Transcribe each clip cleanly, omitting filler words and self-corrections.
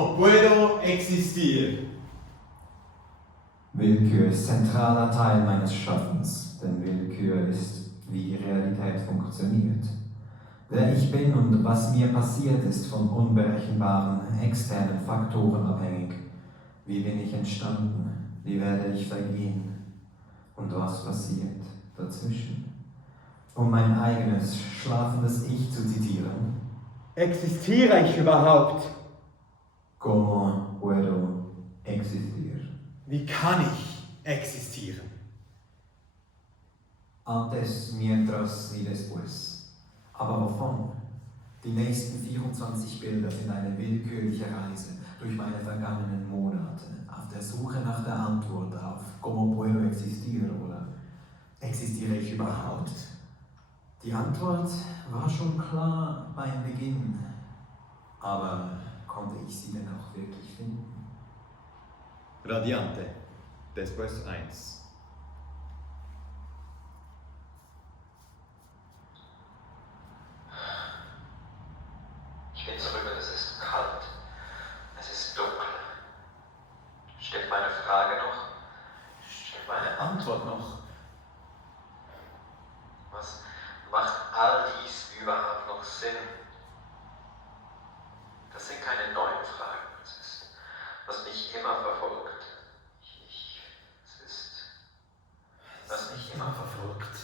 ¿Cómo puedo existir? Willkür ist zentraler Teil meines Schaffens, denn Willkür ist, wie die Realität funktioniert. Wer ich bin und was mir passiert, ist von unberechenbaren externen Faktoren abhängig. Wie bin ich entstanden? Wie werde ich vergehen? Und was passiert dazwischen? Um mein eigenes, schlafendes Ich zu zitieren. Existiere ich überhaupt? Como puedo existir? Wie kann ich existieren? Antes, mientras y después. Aber wovon? Die nächsten 24 Bilder sind eine willkürliche Reise durch meine vergangenen Monate, auf der Suche nach der Antwort auf Como puedo existir oder existiere ich überhaupt? Die Antwort war schon klar beim Beginn, aber konnte ich sie denn auch wirklich finden? Radiante, después 1. Ich bin zurück und es ist kalt. Es ist dunkel. Stimmt meine Frage noch? Stimmt meine Antwort noch? Was macht all dies überhaupt noch Sinn? Das sind keine neuen Fragen. Es ist, was mich immer verfolgt. Es ist, was mich immer verfolgt.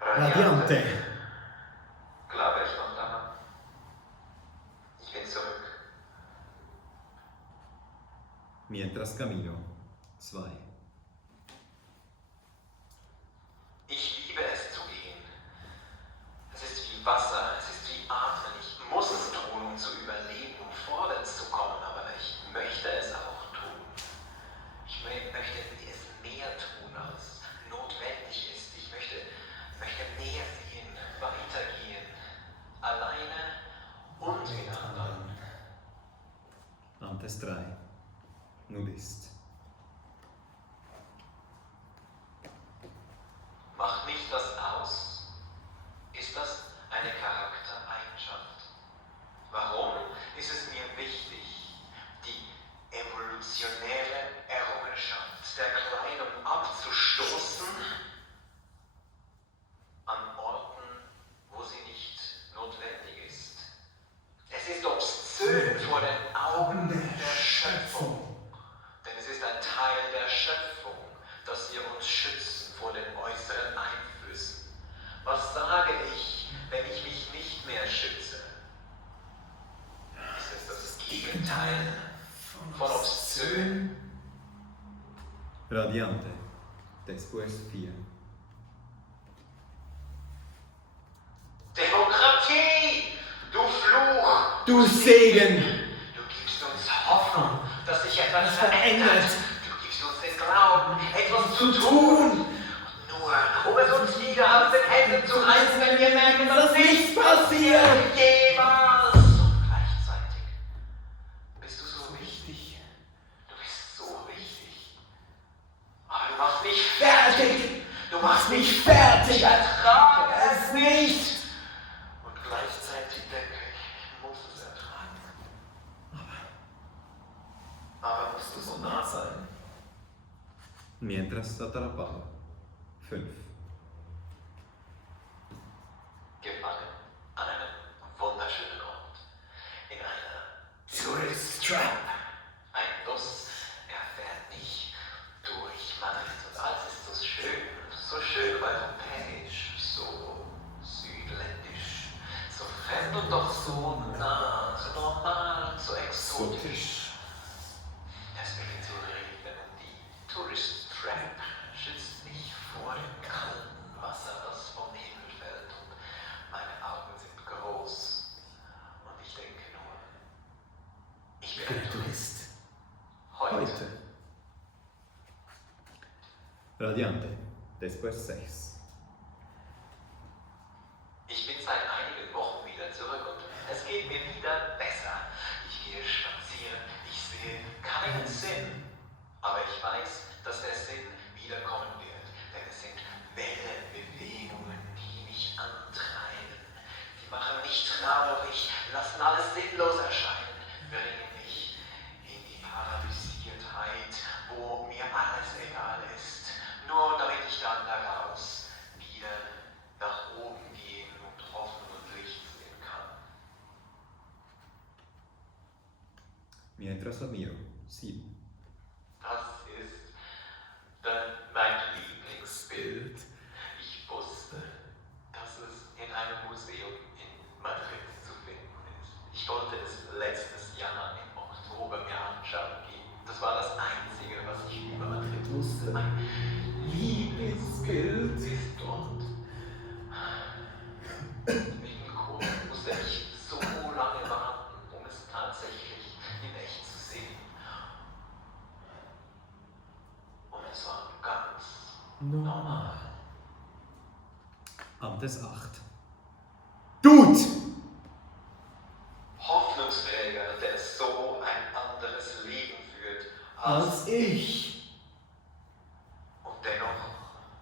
Radiante. Glaube ich noch daran? Ich bin zurück. Mientras camino 2. Ich liebe es zu gehen. Es ist wie Wasser, es ist wie Atmen. Ich muss es tun, um zu überleben, um vorwärts zu kommen, aber ich möchte es auch tun. Ich möchte es mehr tun, als notwendig ist. Ich möchte mehr sehen, weitergehen. Alleine und mit anderen. Antes 3. Nudist. Macht mich das aus? Ist das eine Charaktereigenschaft? Warum ist es mir wichtig, die evolutionäre Errungenschaft der Kleidung abzustoßen an Orten, wo sie nicht notwendig ist? Es ist obszön vor den Augen der Schöpfung, denn es ist ein Teil der Schöpfung, dass wir uns schützen vor den äußeren Einflüssen. Was sage ich, wenn ich mich nicht mehr schütze? Ist es das Gegenteil von obszön? Radiante, después 4. Demokratie! Du Fluch! Du Segen! Du gibst uns Hoffnung, dass sich etwas verändert. Du gibst uns den Glauben, etwas zu tun. Und nur, um es uns wieder aus den Händen zu reißen, wenn wir merken, dass nichts passiert. Jemals! Und gleichzeitig bist du so wichtig. Du bist so wichtig. Aber du machst mich fertig. Du machst mich fertig. Ertrage es nicht. Und gleichzeitig denke ich muss es ertragen. Aber musst du so nah sein? Mientras atrapado 5. Gefangen an einem wunderschönen Ort. In einer Tourist Trap. Ein Bus, fährt mich durch Madrid und alles ist so schön europäisch, so südländisch, so fremd und doch so nah, so normal, so exotisch. Es beginnt zu regnen und die Tourist Trap schützt mich vor dem kalten Wasser, das vom Himmel fällt und meine Augen sind groß und ich denke nur, ich bin ein Tourist. Heute. Radiante, después 6. Ich bin seit einigen Wochen wieder zurück und es geht mir wieder besser. Ich gehe spazieren, ich sehe keinen Sinn. Aber ich weiß, dass der Sinn wiederkommen wird, denn es sind Wellenbewegungen, die mich antreiben. Sie machen mich traurig, lassen alles Sinnlose Sonnenschein bringe mich in die Paralysiertheit, wo mir alles egal ist, nur damit ich dann daraus wieder nach oben gehen und Hoffnung und Licht sehen kann. Mientras admiro. 7. Das ist mein Lieblingsbild. Ich wusste, dass es in einem Museum in Madrid zu finden ist. Ich wollte es letztes Jahr im Oktober mir anschauen gehen. Das war das Einzige, was ich über Madrid wusste. Mein Lieblingsbild ist dort. Wegen Covid musste ich so lange warten, um es tatsächlich in echt zu sehen. Und es war ganz normal. Antes 8. Dude! Hoffnungsträger, der so ein anderes Leben führt Als ich. Und dennoch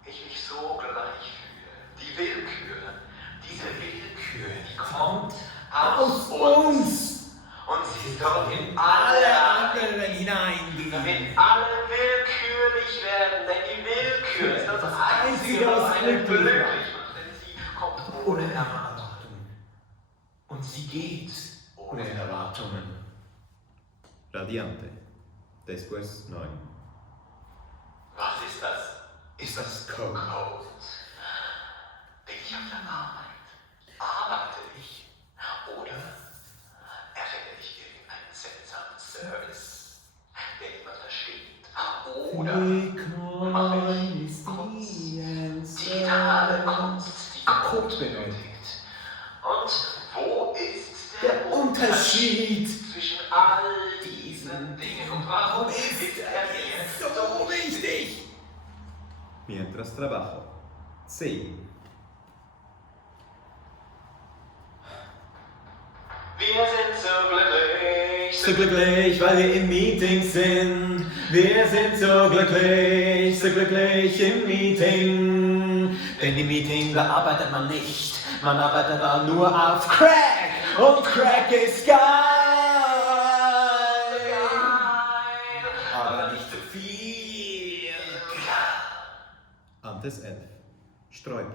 ich mich so gleich fühle. Die Willkür, diese Willkür, die kommt aus uns. Und sie soll in alle anderen hineingehen. damit alle willkürlich werden, denn die Willkür ist das Einzige, was einen glücklich macht, denn sie kommt ohne Erwartung. Und sie geht ohne Erwartungen. Radiante. Después 9. Was ist das? Ist das Code? Bin ich auf der Arbeit? Arbeite ich? Oder erfinde ich irgendeinen seltsamen Service, den niemand versteht? Oder mache ich Kunst, digitale Kunst, die Code benötigt? Und wo ist der Unterschied zwischen all diesen Dingen? Und warum ist er mir so wichtig? Mientras trabajo. 10. Wir sind so glücklich. So glücklich, weil wir im Meeting sind. Wir sind so glücklich im Meeting. Denn im Meeting, da arbeitet man nicht. Man arbeitet da nur auf Crack. Und Crack ist geil. Aber nicht zu viel. Antes 11. Sträuben.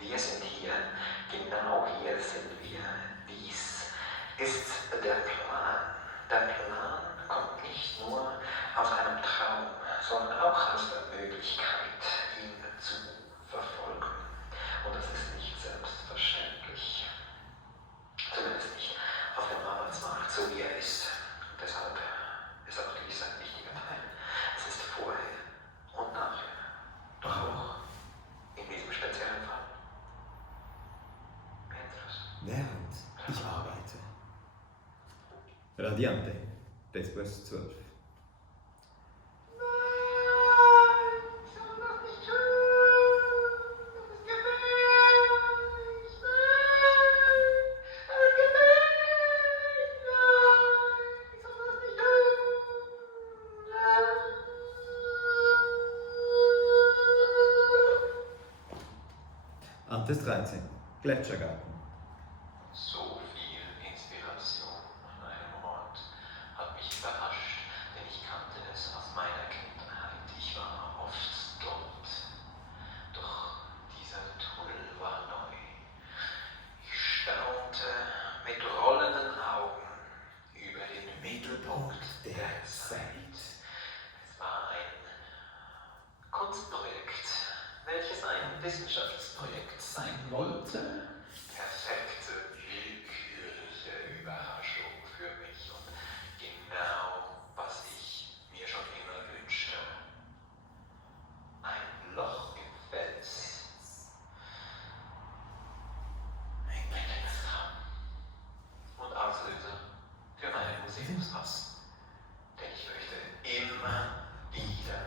Wir sind hier, genau hier sind wir. Dies ist der Plan. Der Plan kommt nicht nur aus einem Traum, sondern auch aus der Möglichkeit, ihn zu verfolgen. Und das ist nicht selbstverständlich. Zumindest nicht auf dem Arbeitsmarkt, so wie er ist. Und deshalb ist auch dies ein wichtiger Teil. Es ist vorher und nachher. Doch auch in diesem speziellen Fall. Während ich arbeite. Radiante. Después 12. Antes 13. Gletschergarten. So viel Inspiration an einem Ort hat mich überrascht, denn ich kannte es aus meiner Kindheit. Ich war oft dort. Doch dieser Tunnel war neu. Ich staunte mit rollenden Augen über den Mittelpunkt der Zeit. Es war ein Kunstprojekt, welches ein Wissenschaftsprojekt sein wollte. Perfekte, willkürliche Überraschung für mich und genau, was ich mir schon immer wünschte. Ein Loch im Fels. Ein Traum. Und Auslöser für meinen Museumspass. Denn ich möchte immer wieder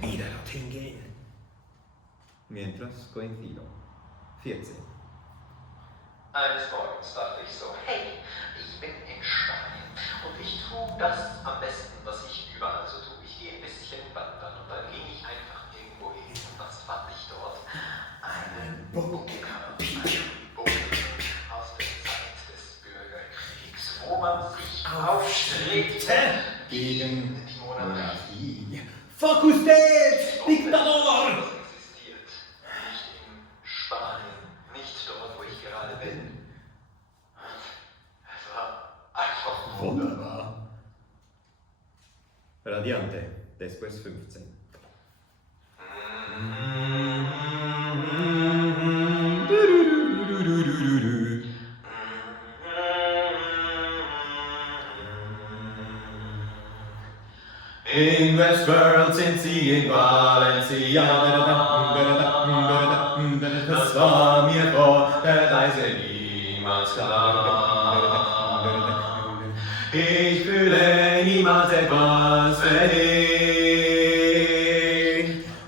Wieder dorthin gehen. Mientras coincido. 14. Eines Morgens dachte ich so, hey, ich bin in Spanien und ich tue das am besten, was ich überall so tue. Ich gehe ein bisschen wandern und dann ging ich einfach irgendwo hin. Und was fand ich dort? Bogen aus der Zeit des Bürgerkriegs, wo man sich aufstrebte gegen die Monarchie. Fakustet! Diktator! Das existiert nicht in Spanien, nicht dort, wo ich gerade bin. Es war einfach Wunderbar. Radiante, después 15. In Westworld sind sie in Valencia. Das war mir vor der Reise niemals klar. Ich fühle niemals etwas, wenn ich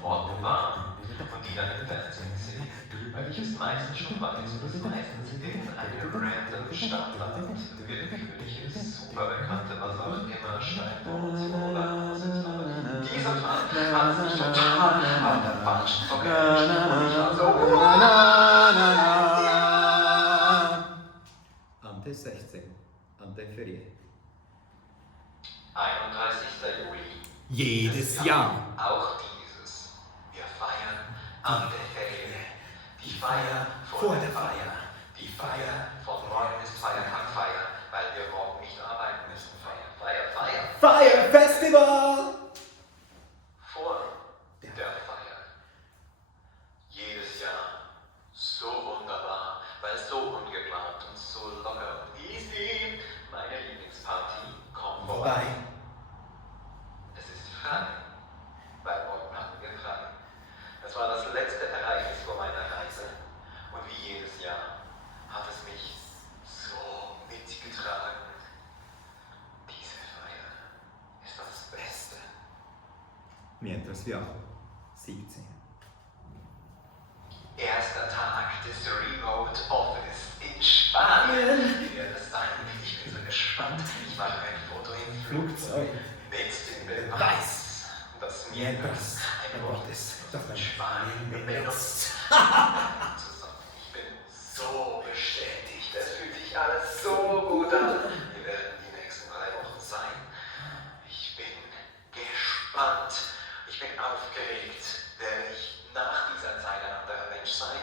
Ordnung war und die dann im Fernsehen gesehen, weil ich es meistens schon weiß, dass meistens irgendeine random Standard willkürliches, superbekannte, was auch immer Steinproduktion war. Dieser Fall hat sich total an der falschen vergessen und ich war so Ante 16. Ante Ferie. 31. Juli. jedes Jahr. Auch dieses. Wir feiern an der Ferie. Die Feier vor der Feier. Die Feier von morgen ist Feiertag, weil wir morgen nicht arbeiten müssen. Feier. Fire Festival! Vor der Feier. Jedes Jahr. So wunderbar, weil so ungeplant und so locker und easy. Meine Lieblingsparty kommt vorbei. Es ist frei, weil morgen hatten wir frei. Das war das letzte Ereignis vor meiner Reise. Und wie jedes Jahr hat es mich so mitgetragen. Diese Feier ist das Beste. Mientras viajo. 17. Erster Tag des Remote Office in Spanien. Wie wird es sein? Ich bin so gespannt. Ich mache ein Foto im Flugzeug. mit dem Beweis, dass mir das ein Wort ist, das in Spanien benutzt. Zusammen. Ich bin so bestätigt. Es fühlt sich alles so gut an. Wir werden die nächsten 3 Wochen sein. Ich bin gespannt. Ich bin aufgeregt. Werde ich nach dieser Zeit ein anderer Mensch sein?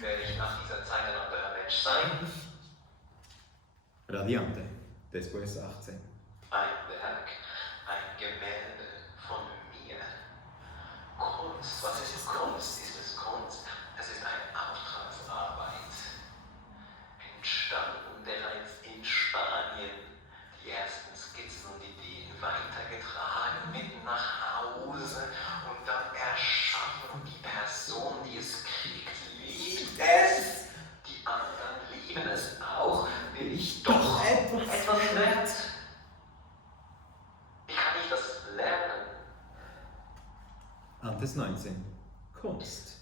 Werde ich nach dieser Zeit ein anderer Mensch sein? Radiante, después 18. Ein Werk, ein Gemälde von mir. Kunst, was ist Kunst? Ist es Kunst? Es ist eine Auftragsarbeit. Entstanden bereits in Spanien. Die ersten Skizzen und Ideen weitergetragen, mit nach Hause und dann erschaffen. Die Person, die es kriegt, liebt es. Die anderen lieben es auch. Will ich doch etwas wert? Wie kann ich das lernen? Antes 19. Kunst.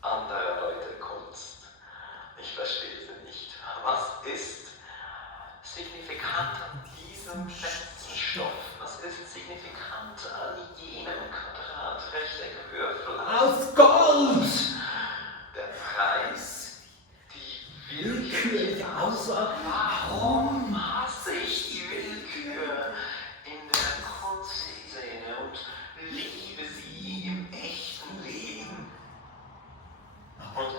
Andere Leute Kunst. Ich verstehe sie nicht. Was ist signifikant an diesem festen Stoff? Was ist signifikant an jenem Quadrat, Rechteck, Würfel? Aus Gold! Der Preis, die willkürliche Auswahl. Warum hasse ich die Willkür in der Kunstszene und liebe sie im echten Leben? Und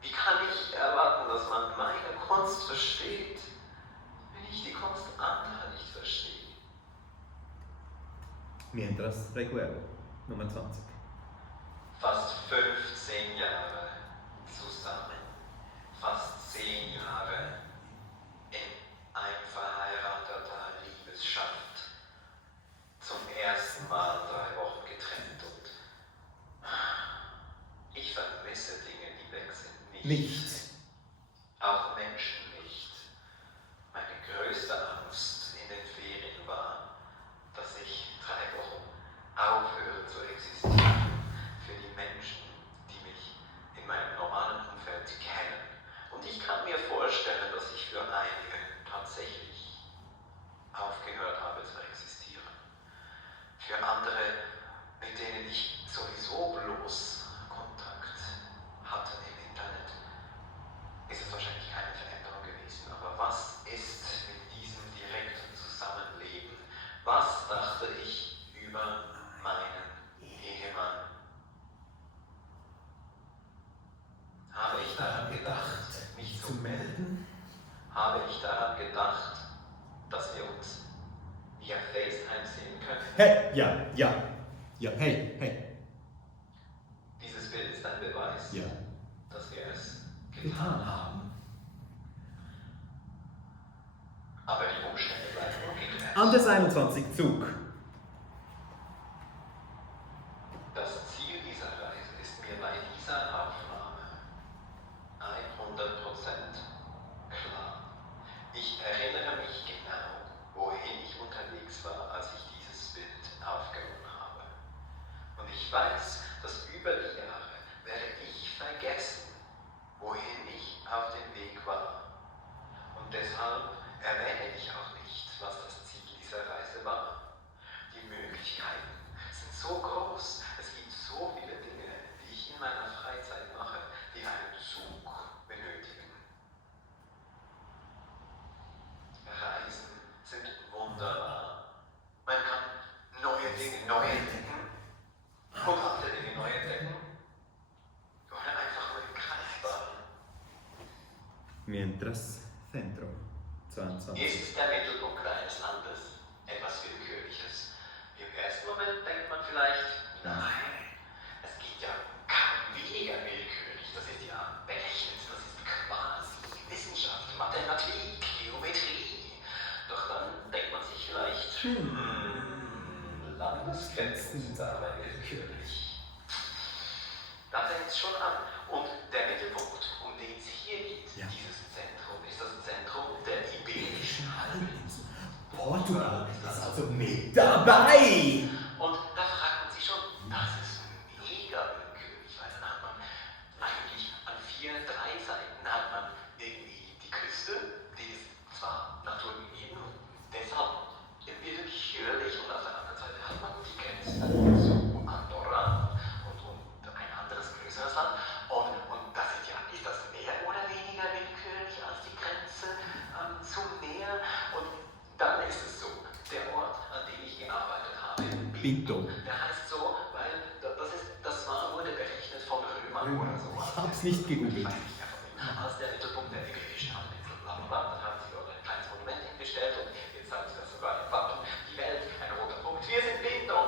wie kann ich erwarten, dass man meine Kunst versteht, wenn ich die Kunst anderer nicht verstehe? Mientras recuerdo. Nummer 20. Fast 15 Jahre zusammen, fast 10 Jahre in einverheirateter Liebesschaft. Zum ersten Mal 3 Wochen getrennt und ich vermisse Dinge, die weg sind, nicht. Auch Menschen nicht. Meine größte Angst in den Ferien war, dass ich 3 Wochen aufhöre zu existieren für die Menschen, die mich in meinem normalen Umfeld kennen. Und ich kann mir vorstellen, dass ich für einige tatsächlich aufgehört habe zu existieren. Für andere, mit denen ich sowieso bloß gedacht, mich zu melden? Habe ich daran gedacht, dass wir uns via FaceTime sehen können? Hey, ja, hey, Dieses Bild ist ein Beweis, ja. dass wir es Getan getan haben. haben. Aber die Umstände bleiben ungeklärt. Andes 21 Zug. Das Ziel dieser Reise ist mir bei dieser Aufnahme 100% klar. Ich erinnere mich genau, wohin ich unterwegs war, als ich dieses Bild aufgenommen habe. Und ich weiß, dass über die Jahre werde ich vergessen, wohin ich auf dem Weg war. Und deshalb erwähne ich auch nicht, was das Ziel dieser Reise war. Die Möglichkeiten sind so groß, es gibt so viele Dinge, die ich in meiner Freizeit mache, die einen Zug benötigen. Reisen sind wunderbar. Man kann neue Dinge neu entdecken und alte Dinge neu entdecken. Oder einfach nur im Kreis fahren. Mientras Centro 22. Ist der Mittelpunkt eines Landes etwas Willkürliches? Im ersten Moment denkt man vielleicht, nein, es geht ja kaum weniger willkürlich. Das ist ja berechnet, das ist quasi Wissenschaft, Mathematik, Geometrie. Doch dann denkt man sich vielleicht, Landesgrenzen sind aber willkürlich. Da fängt es schon an. Und der Mittelpunkt, um den es hier geht, Ja. dieses Zentrum, ist das Zentrum der Iberischen Halbinsel. Portugal ist also mit dabei. Und da fragt man sich schon, das ist mega willkürlich, weil dann hat man eigentlich an 3 Seiten hat man irgendwie die Küste, die ist zwar naturgegeben und deshalb willkürlich, und auf der anderen Seite hat man die Grenze zu Andorra und ein anderes größeres Land. Und das ist das mehr oder weniger willkürlich als die Grenze zum Meer. Und dann ist es so, der Ort, an dem ich gearbeitet habe, Pinto. der heißt so, weil wurde berechnet von Römern oder so. Ich hab's nicht gegoogelt. Als der Mittelpunkt der Iberischen Halbinsel. Dann haben sie dort ein kleines Monument hingestellt und jetzt haben sie das sogar im Wappen. Die Welt, ein roter Punkt, wir sind Pinto.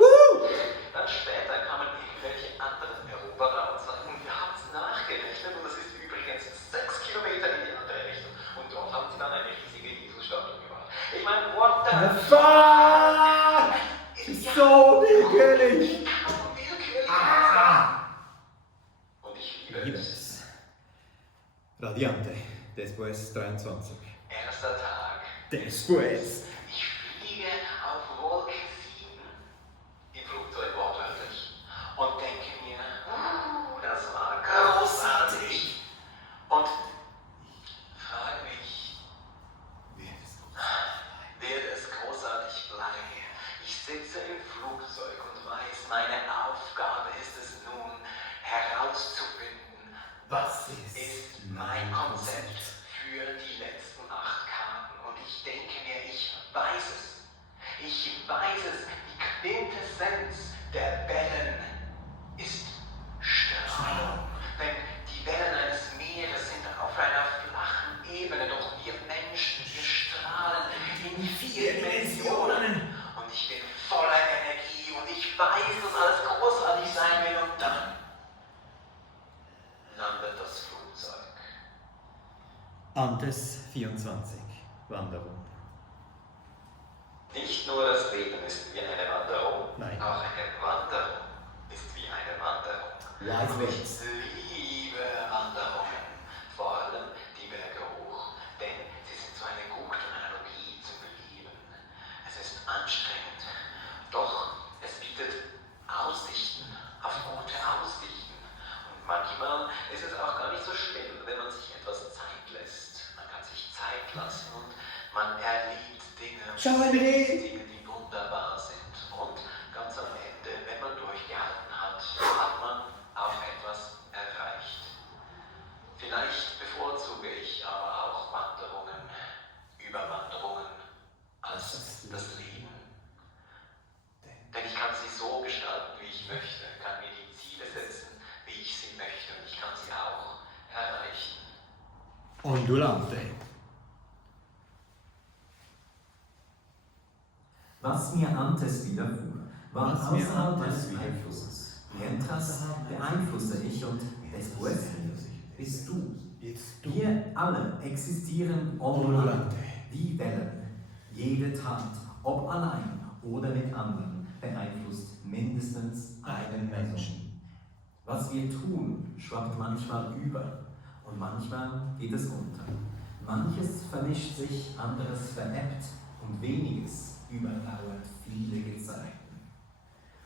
Dann später kamen irgendwelche anderen Eroberer und sagten, wir haben es nachgerechnet und es ist übrigens 6 Kilometer in die andere Richtung. Und dort haben sie dann eine riesige Inselstatue gemacht. Ich meine, what the Fuck! Ist So willkürlich. willkürlich. Und ich liebe es. Liebes. Radiante. Después 23. Erster Tag. Después. Ich fliege auf Wolke 7 im Flugzeug wortwörtlich und denke mir, das war großartig. Und frage mich, wird es großartig bleiben? Ich sitze im Flugzeug und weiß, meine Aufgabe ist es nun, herauszufinden, was ist mein Konzept für die letzten 8 Karten. Und ich denke mir, ich weiß es. Ich weiß es. Die Quintessenz der Wellen ist Strahlung. Denn die Wellen eines Meeres sind auf einer flachen Ebene, doch wir Menschen, wir strahlen in 4 Dimensionen. Und ich bin voller Energie und ich weiß, dass alles großartig sein will. Und dann landet das Flugzeug. Andes 24. Wanderung. Nicht nur das Leben ist wie eine Wanderung, Nein. auch eine Wanderung ist wie eine Wanderung. Wise Und words. ich liebe Wanderungen, vor allem die Berge hoch, denn sie sind so eine gute Analogie zum Leben. Es ist anstrengend, doch es bietet Aussichten auf gute Aussichten. Und manchmal ist es auch gar nicht so schlimm, wenn man sich etwas Zeit lässt. Man kann sich Zeit lassen und man erlebt Dinge, Schau mal, André. Dinge, die wunderbar sind. Und ganz am Ende, wenn man durchgehalten hat, hat man auch etwas erreicht. Vielleicht bevorzuge ich aber auch Wanderungen über Wanderungen als das Leben. Denn ich kann sie so gestalten, wie ich möchte, kann mir die Ziele setzen, wie ich sie möchte, und ich kann sie auch erreichen. Ondulante. Was mir antes widerfuhr, war Was mir außerhalb antes meines widerfuhr. Einflusses. Mientras beeinflusse ich und después bist du. Wir alle existieren ondulant, wie Wellen. Jede Tat, ob allein oder mit anderen, beeinflusst mindestens einen Menschen. Was wir tun, schwappt manchmal über und manchmal geht es unter. Manches vermischt sich, anderes verebbt und weniges überdauert viele Gezeiten.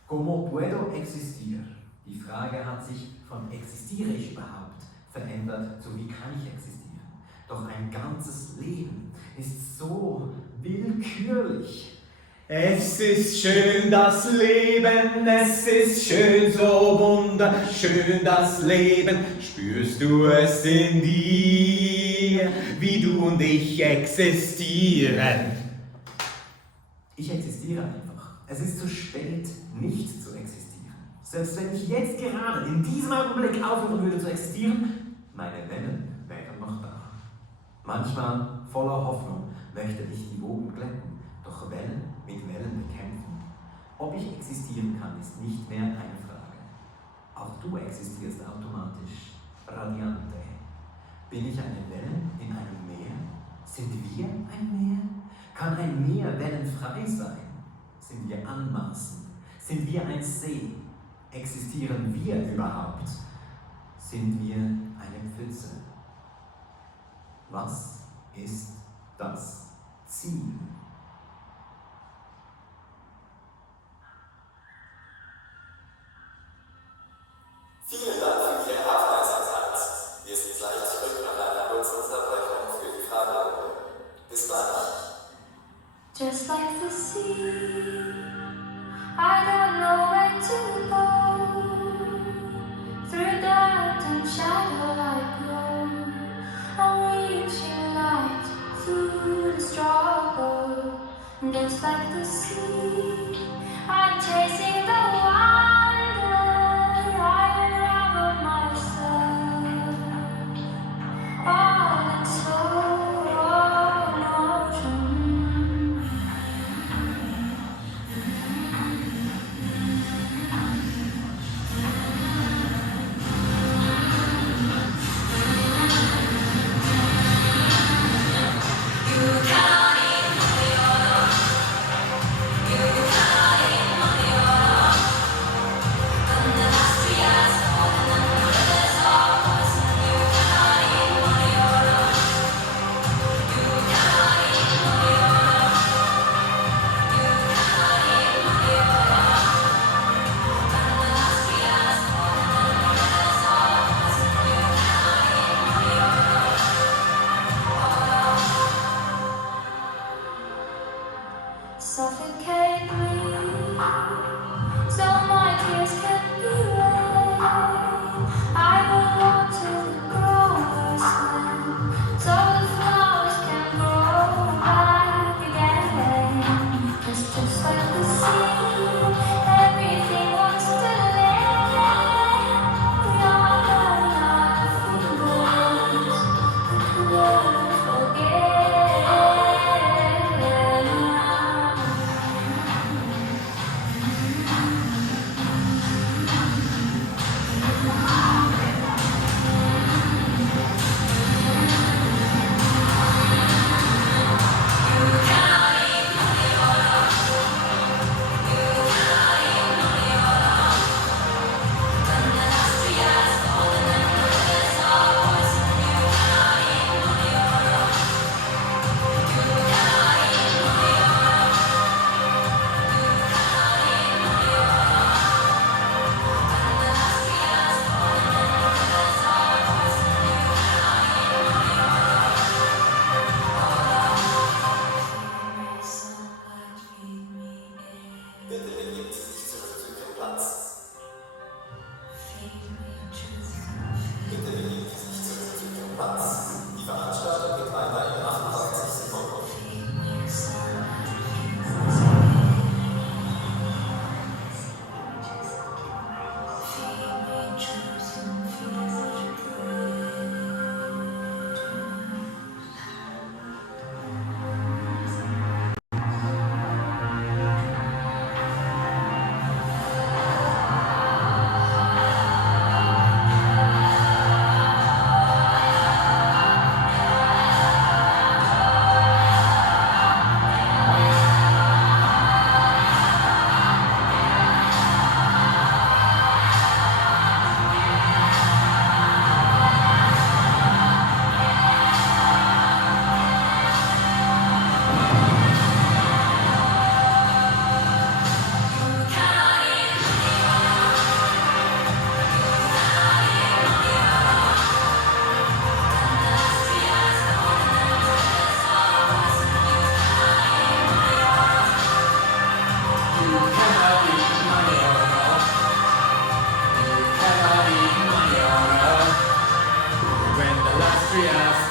Como puedo existir? Die Frage hat sich von existiere ich überhaupt verändert zu wie kann ich existieren? Doch ein ganzes Leben ist so willkürlich. Es ist schön das Leben, es ist schön, so wunderschön das Leben. Spürst du es in dir, wie du und ich existieren? Ich existiere einfach. Es ist zu spät, nicht zu existieren. Selbst wenn ich jetzt gerade in diesem Augenblick aufhören würde zu existieren, meine Wellen wären noch da. Manchmal voller Hoffnung möchte ich die Wogen glätten, doch Wellen mit Wellen bekämpfen. Ob ich existieren kann, ist nicht mehr eine Frage. Auch du existierst automatisch. Radiante. Bin ich eine Welle in einem Meer? Sind wir ein Meer? Kann ein Meer wellenfrei sein? Sind wir anmaßend? Sind wir ein See? Existieren wir überhaupt? Sind wir eine Pfütze? Was ist das Ziel? Vielen Dank für Ihre Aufmerksamkeit. Wir sind gleich zurück nach einer kurzen Unterbrechung für die Fragerunde. Bis gleich. Just like the sea, I don't know where to go. Through doubt and shadow I go. I'm reaching light through the struggle. Just like the sea, I'm chasing the wonder. I unravel myself. All in slow motion. You Gracias.